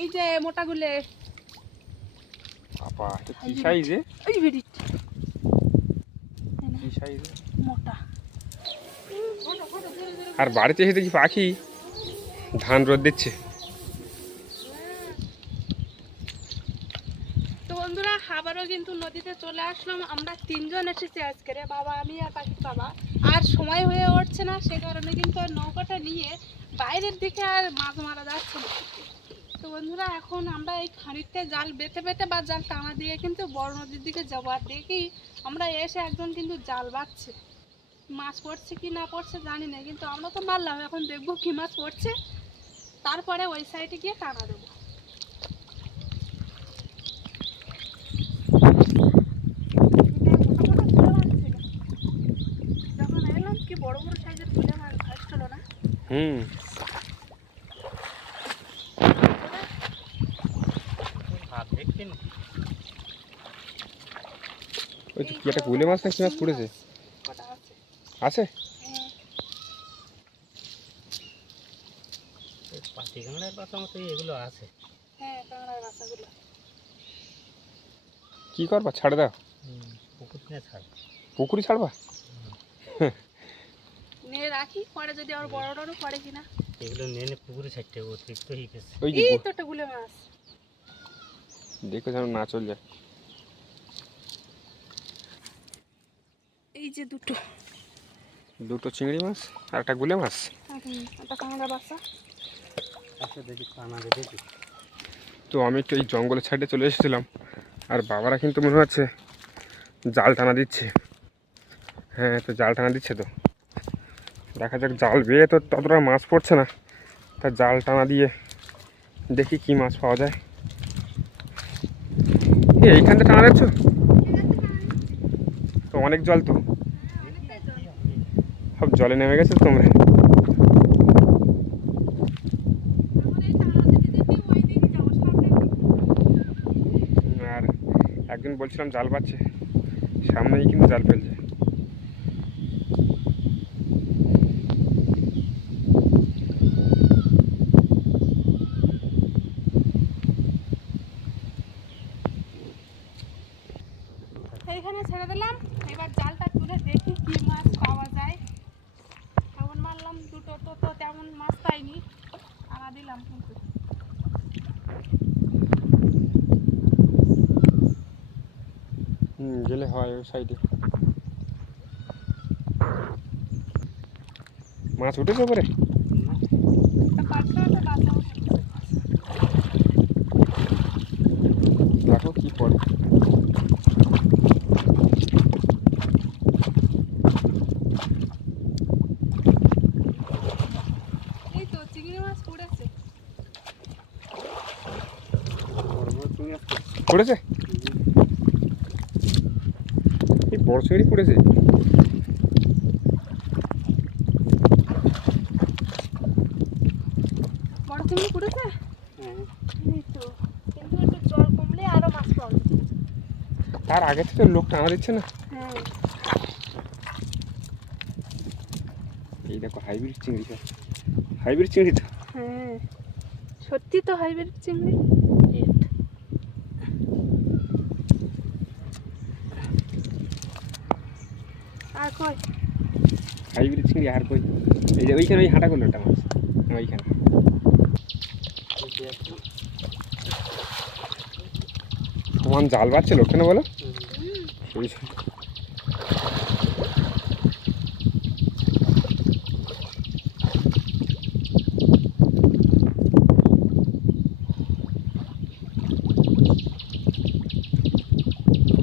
এই যে মোটা গুলে বাবা এটা কি সাইজে? এই ভিডিট কি সাইজে মোটা। আর বাড়িতে এসে দেখি পাখি ধান রোদ দিচ্ছে। তো বন্ধুরা আবারও কিন্তু নদীতে চলে আসলাম। আমরা 3 জন এসেছি আজকে, বাবা, আমি আর পাখির বাবা। আর সময় হয়ে উঠছে না, সে কারণে কিন্তু আর নৌকাটা নিয়ে বাইরের দিকে আর মাছ মারা যাচ্ছে না। তো বন্ধুরা এখন আমরা এই খাঁড়িতে জাল বেঁধে বেঁধে বা জাল টানা দিয়ে কিন্তু বড় নদীর দিকে যাবো। আর দেখি আমরা এসে একজন কিন্তু জাল বাঁধছে, মাছ পড়ছে কি না পড়ছে জানি না, কিন্তু আমরা তো মারলাম। এখন দেখবো কি মাছ পড়ছে, তারপরে ওই সাইডে গিয়ে টানা দেবো। যখন এলাম কি বড় বড় সাইজের ফুলে মাছ আসছিল না। ওই কি একটা গুলে মাছ না কি মাছ পড়েছে? আছে পাতি কাঁকড়ার বাচ্চা মতো এগুলো আছে। হ্যাঁ, কাঁকড়ার বাচ্চাগুলো। কি করবা? ছাড় দাও। পুকুর নিয়ে ছাড়। পুকুরি ছাড়বা? নিয়ে রাখি, পরে যদি আর বড় বড় পড়ে কিনা। এগুলো নিয়ে পুকুরে ছাড়তে অতিরিক্ত হয়ে গেছে। ওই যে এই তো একটা গুলে মাছ, দেখো যেন না চল যায়। এই যে দুটো দুটো চিংড়ি মাছ আর একটা গুলে মাছ। একটা কাঁকড়া বাচ্চা। আচ্ছা দেখি টানা দেখি। তো আমি একটু এই জঙ্গলের সাইডে চলে এসেছিলাম, আর বাবারা কিন্তু মনে হচ্ছে জাল টানা দিচ্ছে। হ্যাঁ, তো জাল টানা দিচ্ছে। তো দেখা যাক, জাল বেয়ে তো ততটা মাছ পড়ছে না, তা জাল টানা দিয়ে দেখি কি মাছ পাওয়া যায়। এইখানটা টানা দিচ্ছ তো? অনেক জল তো, সব জলে নেমে গেছে তোমরা। আর একদিন বলছিলাম জাল পাচ্ছে, সামনেই কিন্তু জাল ফেলছে। এইখানে ছেড়ে দিলাম, এবার জালটা তুলে দেখি কি মাছ পাওয়া যায়। কেমন মারলাম দুটো, তো তেমন মাছ পাইনি, আনা দিলাম কিন্তু। গেলে হয় ওই সাইডে। মাছ উঠেছে পরে? দেখো কি পড়ে। এই তো চিংড়ি মাছ পড়েছে। পড়েছে? এই বড় চিংড়ি পড়েছে। বড় চিংড়ি পড়েছে? এই তো, কিন্তু একটু জল কমলে আরো মাছ পাবে। তার আগে থেকে লোক টানা দিচ্ছে না। হ্যাঁ, এই দেখো হাইব্রিড চিংড়ি, সব হাইব্রিড চিংড়ি তো। হ্যাঁ সত্যি তো হাইব্রিড চিংড়ি। আর কই হাইব্রিড চিংড়ি আর কই? এই যে ওইখানে ওই হাঁটা করলো একটা মাছ, ওইখানে। সমান জাল বাড়ছে লোকখানে, বলো। ওই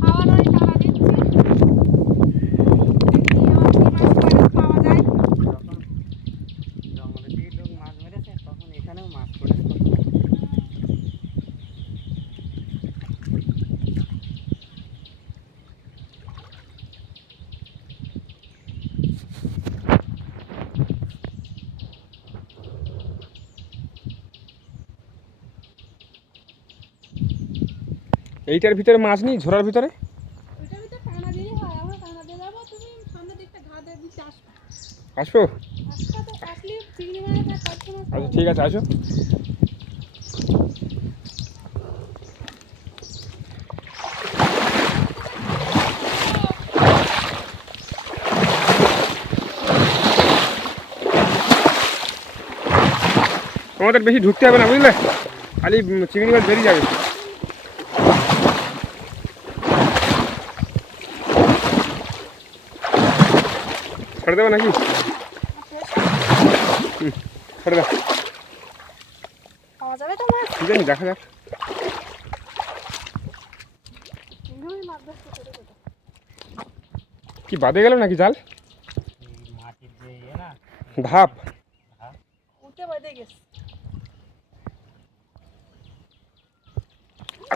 খাওয়া নয় টানা দিচ্ছি, দেখি এবার কি মাছ পাওয়া যায়। জঙ্গলের দিকে লোক মাছ মেরেছে, তখন এখানেও মাছ পড়েছে। এইটার ভিতরে মাছ নেই, ঝোড়ার ভিতরে? ওইটার ভিতরে টানা দিলেই হয়, আমরা টানা দিয়ে যাবো, তুমি সামনের দিকটা ঘা দিয়ে দিতে আসবে। আসবো? আসলে চিংড়ি মাছ আর কাটছে মাছ। আচ্ছা ঠিক আছে, আসো। তোমাদের বেশি ঢুকতে হবে না বুঝলে, খালি চিংড়ি মাছ বেরিয়ে যাবে। ছেড়ে দেবে নাকি? ছেড়ে দাও, পাওয়া যাবে তো মাছ? ঠিক আছে দেখা যাক। এইভাবেই মাছ ধরতে ছোটো ছোটো। কি বাদে গেল নাকি জাল? এই মাটির যে না ধাপ উঠে বেঁধে গেছে।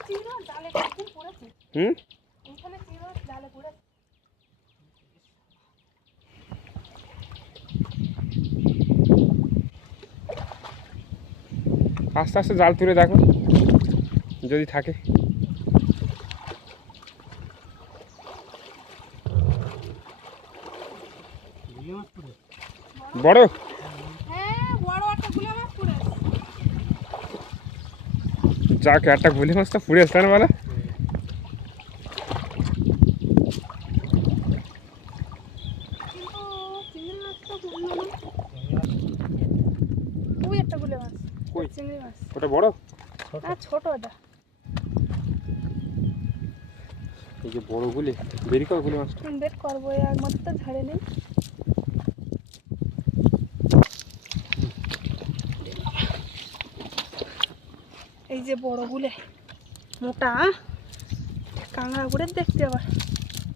চিংড়ি মাছ জালে কখন পড়েছে? হুম, এইখানে চিংড়ি মাছ জালে পড়েছে। আস্তে আস্তে জাল তুলে দেখো যদি থাকে। গুলি মাছ পড়ে বড় হ্যাঁ, বড় একটা গুলে মাছ পড়েছে। যাক, একটা গুলি মাছ তো পুড়ে আসতে না বলে। কিন্তু চিংড়ি মাছ তো পড়লো না। ওই একটা গুলে মাছ। কই? চিংড়ি মাছ। ওটা বড়? না, ছোট ওটা। এই যে বড় গুলি বেরি কর গুলি মাছটা। বেট করবো, এই একমাত্র তো ঝাড়ে নেই। এই যে বড় গুলে মোটা কাঁকড়া করে দেখতে আবার।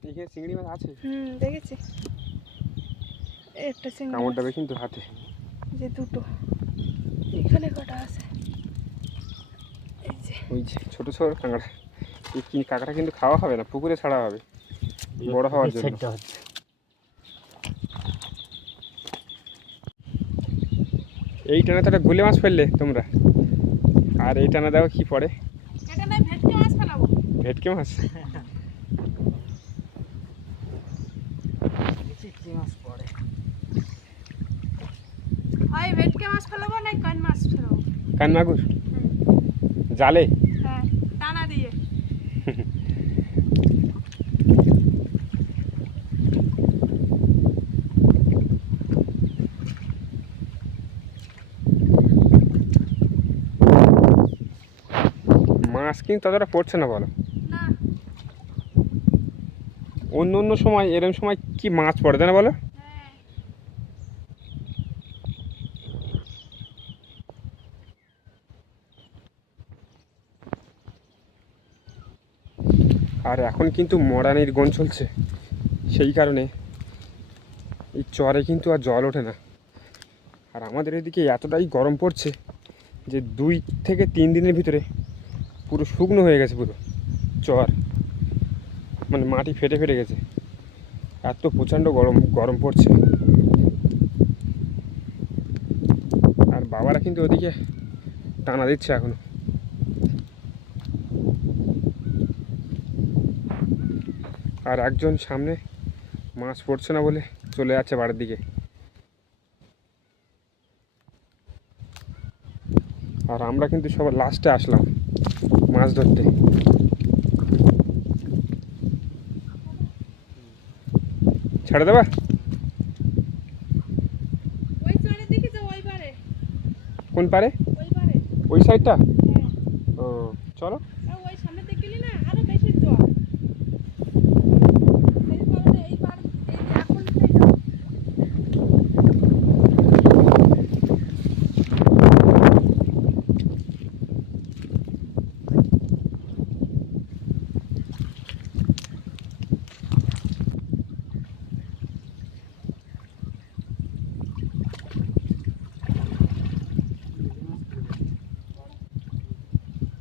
এখানে চিংড়ি মাছ আছে, দেখেছি। একটা চিংড়ি কামড় মাছ, দেবে কিন্তু হাতে। যে দুটো এখানে কটা আছে। এই যে ওই যে ছোট ছোট কাঁকড়া। এই কি কাঁকড়া কিন্তু খাওয়া হবে না, পুকুরে ছাড়া হবে বড় হওয়ার জন্য। সাইডটা হচ্ছে এই টানা তো একটা গুলে মাছ ফেললে তোমরা, আর এই টানা দেখো কি পড়ে, এটা নয় ভেটকি মাছ ফেলাবো। ভেটকি মাছ। চিংড়ি মাছ পড়ে। হয় ভেটকি মাছ ফেলাবো, না কান মাছ ফেলাবো। কান মাগুর জালে। হ্যাঁ, টানা দিয়ে। মাছ কিন্তু ততটা পড়ছে না বলো। না, অন্য অন্য সময় এরকম সময় কি মাছ পড়ে তাই না বলো? হ্যাঁ। আর এখন কিন্তু মরানির গন চলছে, সেই কারণে এই চরে কিন্তু আর জল ওঠে না। আর আমাদের এদিকে এতটাই গরম পড়ছে যে 2 থেকে 3 দিনের ভিতরে পুরো শুকনো হয়ে গেছে পুরো চর, মানে মাটি ফেটে ফেটে গেছে, এত প্রচণ্ড গরম গরম পড়ছে। আর বাবারা কিন্তু ওদিকে টানা দিচ্ছে এখনো। আর একজন সামনে মাছ পড়ছে না বলে চলে যাচ্ছে বাড়ির দিকে। আর আমরা কিন্তু সবার লাস্টে আসলাম মাছ ধরতে। ছেড়ে দেবা? ওই চরের দিকে যে ওই পারে, কোন পারে? ওই পারে। ওই সাইডটা? হ্যাঁ, ও চলো। আর ওই সামনে দেখলি না আরো বেশি জল। সেই কারণে এই পার, এই যে এখন সেই জল।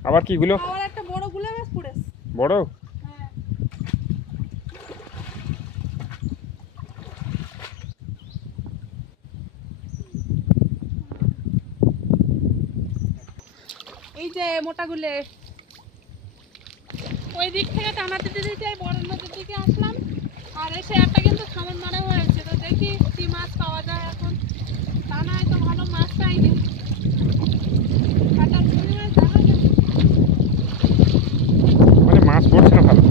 আবার কি গুলো? আবার একটা বড় গুলে মাছ পড়েছে। বড়? হ্যাঁ, এই যে মোটা গুলে। ওই দিক থেকে টানা দিতে দিতে বড় নদীর দিকে আসলাম, আর এসে একটা কিন্তু থামন মারা হয়েছে। তো দেখি কি মাছ পাওয়া যায় এখন। টানায় তো ভালো মাছ পাইনি। কাটা চিংড়ি মাছ দেখা যাচ্ছে। মানে মাছ পড়ছে না ভালো।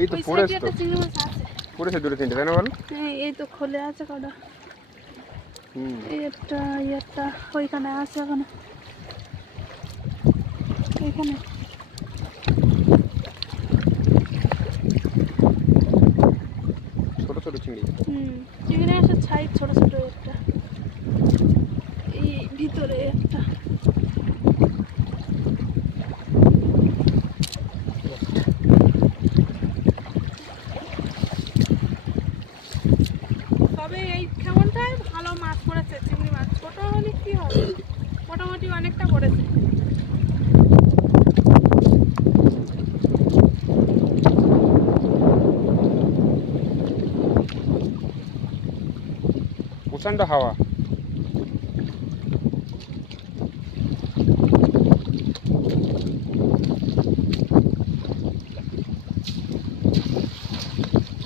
এই তো ওই পড়েছে সাইডে তো, একটা চিংড়ি মাছ আছে। পড়েছে 2-3টে তাই না বলো? হ্যাঁ, এই তো খোলে আছে কটা। এই একটা ওইখানে আছে ওখানে এখানে ছোট ছোট চিংড়ি। চিংড়ি আছে ছাই ছোট ছোট একটা এই ভিতরে একটা তবে এই কেমনটাই ভালো মাছ পড়েছে চিংড়ি মাছ ছোট হলে কি হবে মোটামুটি অনেকটা পড়েছে প্রচণ্ড হাওয়া।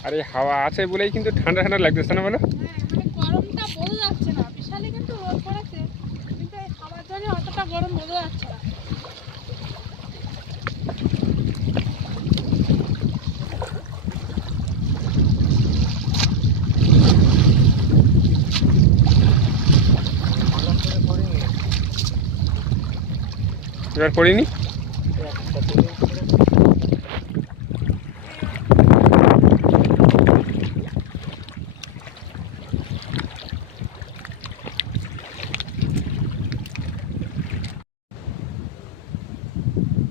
আর এই হাওয়া আছে বলেই কিন্তু ঠান্ডা ঠান্ডা লাগতেছে না বলো? মানে গরমটা বোঝা যাচ্ছে না বিশালই কিন্তু রোদ পড়েছে কিন্তু এই খাবার জন্য অতটা গরম বোঝা যাচ্ছে না এবার করিনি।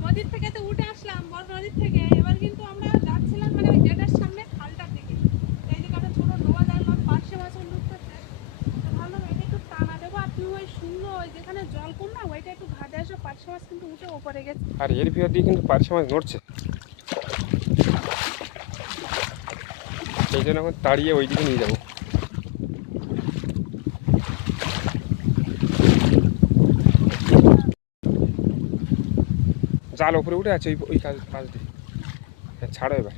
নদীর থেকে তো উঠে আসলাম বড় নদীর থেকে এবার কিন্তু আমরা যাচ্ছিলাম মানে ওই গেটের সামনে খালটার দিকে এই যে একটা ছোট ডোবা দেখলাম পার্শে মাছ ঢুকতেছে তো ভাবলাম এটা একটু টানা দেবো আর তুমি ওই শূন্য ওই যেখানে জল কম না ওইটা একটু ঘাটে আসো পার্শে মাছ কিন্তু উঠে ওপরে গেছে আর এর ভিতর দিয়ে কিন্তু পার্শে মাছ নড়ছে, সেই জন্য এখন তাড়িয়ে ওই দিকে নিয়ে যাবো। জাল ওপরে উঠে আছে ওই কাজ দিয়ে। হ্যাঁ ছাড়ো এবার।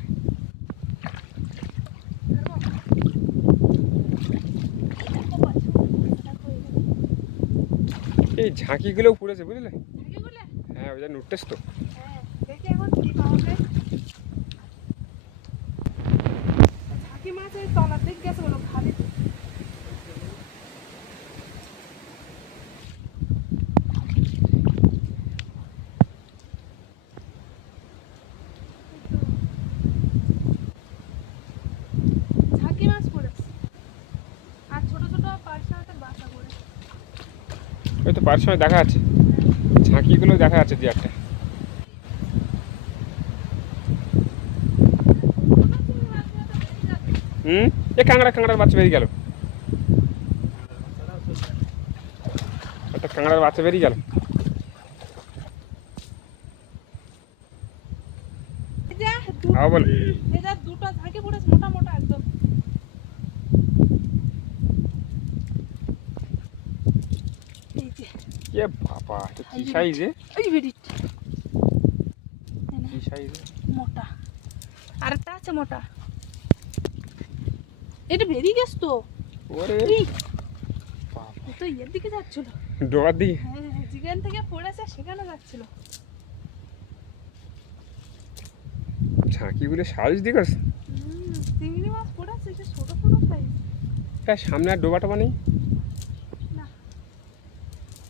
এই ঝাঁকিগুলোও পড়েছে বুঝলে? হ্যাঁ ওই জন্য উঠতেছ তো। হ্যাঁ দেখি এখন কি পাওয়া যায় ঝাঁকি মাছ ওই তলার দিক গেছে বলো খালি ঝাঁকি মাছ পড়েছে আর ছোট ছোট পার্শে মাছের বাসা পড়েছে ওই তো পার্শে মাছ দেখা যাচ্ছে, ঝাঁকিগুলো দেখা যাচ্ছে দু একটা। এ কাঁকড়ার বাচ্চা বেরিয়ে গেল, একটা কাঁকড়ার বাচ্চা বেরিয়ে গেল। হ্যাঁ বল। এই যা দুটো ঝাঁকি পড়েছে মোটা মোটা একদম এই যে এ বাবা এটা কি সাইজে, এই ভিডিট কি সাইজে মোটা আর একটা আছে মোটা এটা বেরিয়ে গেছ তো ওরে এই, বাবা ও তো এর দিকে যাচ্ছিল ডোবার দিকে। হ্যাঁ যেখান থেকে পড়েছে সেখানে যাচ্ছিল ঝাঁকিগুলো সাইজ দিকে চিংড়ি মাছ পড়েছে সে ছোট ছোট সাইজ তার সামনে আর ডোবা টোবা নেই। না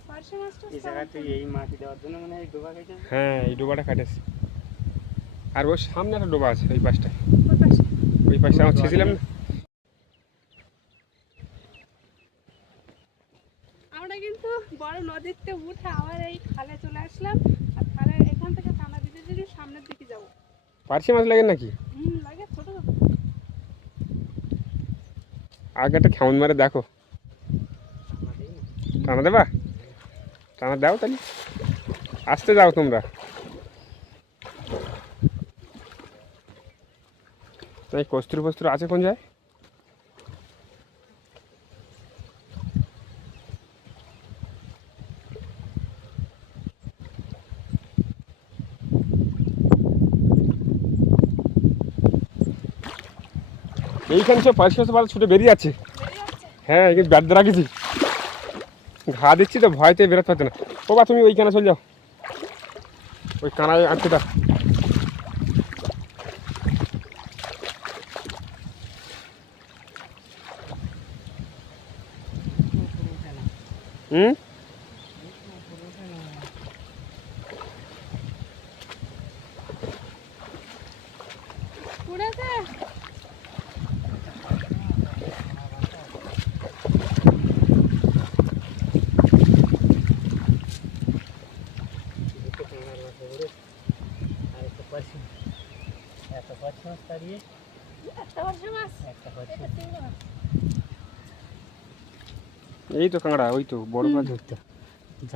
পার্শে মাছটা এই জায়গাতে এই মাটি দেওয়ার জন্য মানে এই ডোবা কেটেছে। হ্যাঁ এই ডোবাটা কাটেছে, আর ওর সামনে একটা ডোবা আছে ওই পাশটায়, ওই পাশে ওই পাশটা আমার ছেছিলাম না। আমরা কিন্তু বড় নদীতে উঠে আবার এই খালে চলে আসলাম আর খালে এখান থেকে টানা দিতে দিতে সামনের দিকে যাবো পার্শে মাছ লাগে নাকি? লাগে ছোট ছোট আগে একটা কেমন মারে দেখো, টানা দেবা, টানা দাও তাহলে, আসতে যাও তোমরা। তাই কস্তুরি ফস্তুরি আছে কোন যায়? এইখানে সব পার্শে মাছ ছুটে বেরিয়ে যাচ্ছে। বেরিয়ে যাচ্ছে হ্যাঁ এখানে ব্যাট রাখেছি, ঘা দিচ্ছি তো ভয়তে বেরোতে পারছে না। ও বা তুমি ওইখানে চলে যাও, ওই কানায় আনতে দাও। হুম উড়েছে। দুটো কাঁকড়ার মাছ ধরে আর একটা পার্শে মাছ তাড়িয়ে একটা বড় মাছ, একটা পার্শে এটা চিংড়ি মাছ। এই তো কাঁকড়া, ওই তো বড় মাছ ধরতে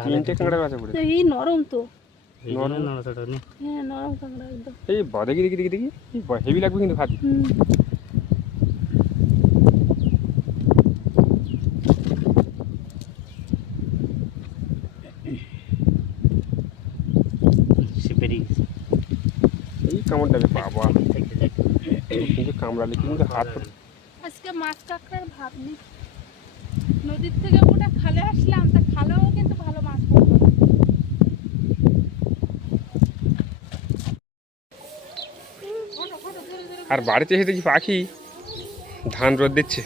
তিনটে কাঁকড়ার কাছে পড়ে। এই নরম তো। নরম নড়াচড়া নেই। হ্যাঁ নরম কাঁকড়া একদম। এই দেখি দেখি দেখি দেখি হেভি লাগবে কিন্তু খাতি। সে বেরিয়ে গেছে এই কামড়টাকে বাবা, থেকে যাক কিন্তু কামড়ালে কিন্তু হাত আজকে মাছ কাঁকড়ার ভাব নেই। নদীর থেকে ওটা খালে আসলাম, তা খালেও কিন্তু ভালো মাছ পড়লো। আর বাড়িতে এসে দেখি পাখি ধান রোদ দিচ্ছে।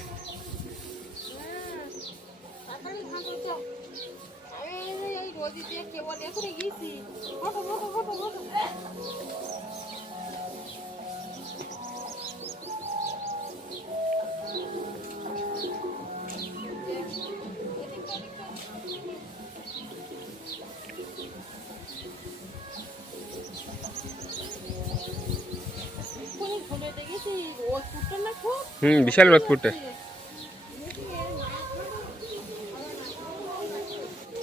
বিশাল রোদ পড়তে।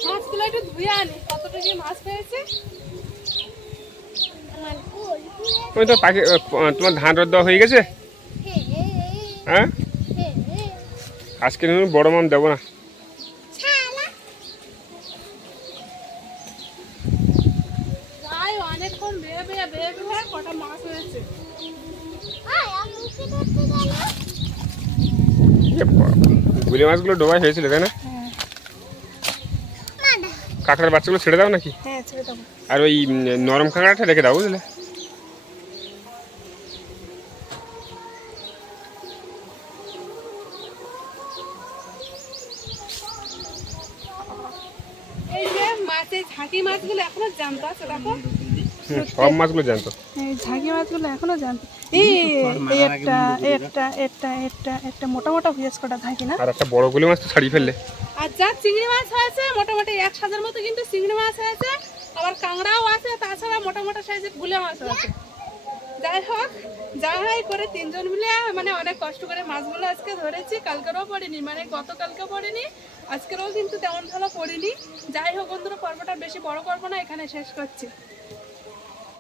মাছগুলো একটু ধুয়ে আনি, কতটা কি মাছ পেয়েছে। ওই তো পাখি, তোমার ধান রোদ দেওয়া হয়ে গেছে? হ্যাঁ, আজকে বড় মাম দেবো না। তাই অনেকক্ষণ ভেবে কটা মাছ হয়েছে। গুলি মাছগুলো ডোবাই হয়েছিল তাই না? কাঁকড়ার বাচ্চাগুলো ছেড়ে দাও নাকি? হ্যাঁ ছেড়ে দেবো। আর ওই নরম কাঁকড়াটা রেখে দাও, বুঝলে? এই যে মাছের ঝাঁকি মাছগুলো এখনো জ্যান্ত আছে, দেখো। সব মাছগুলো জানতো। এই ঝাঁকি মাছগুলো এখনো জ্যান্ত। এই একটা একটা একটা একটা একটা মোটা মোটা ভেজ কটা ঝাঁকি না। আর একটা বড় গুলি মাছ তো ছাড়িয়ে ফেললে। আর যা চিংড়ি মাছ হয়েছে মোটামুটি 1,000 মতো কিন্তু চিংড়ি মাছ হয়েছে, আবার কাঁকড়াও আছে, তাছাড়া মোটা মোটা সাইজের গুলে মাছ আছে। যাই হোক, যা হয় করে তিনজন মিলে মানে অনেক কষ্ট করে মাছগুলো আজকে ধরেছি। কালকেরও পড়িনি, মানে গতকালকে পড়িনি, আজকেরও কিন্তু তেমন ভালো পড়িনি। যাই হোক বন্ধুরা, পর্বটা বেশি বড় করবো না, এখানে শেষ করছি।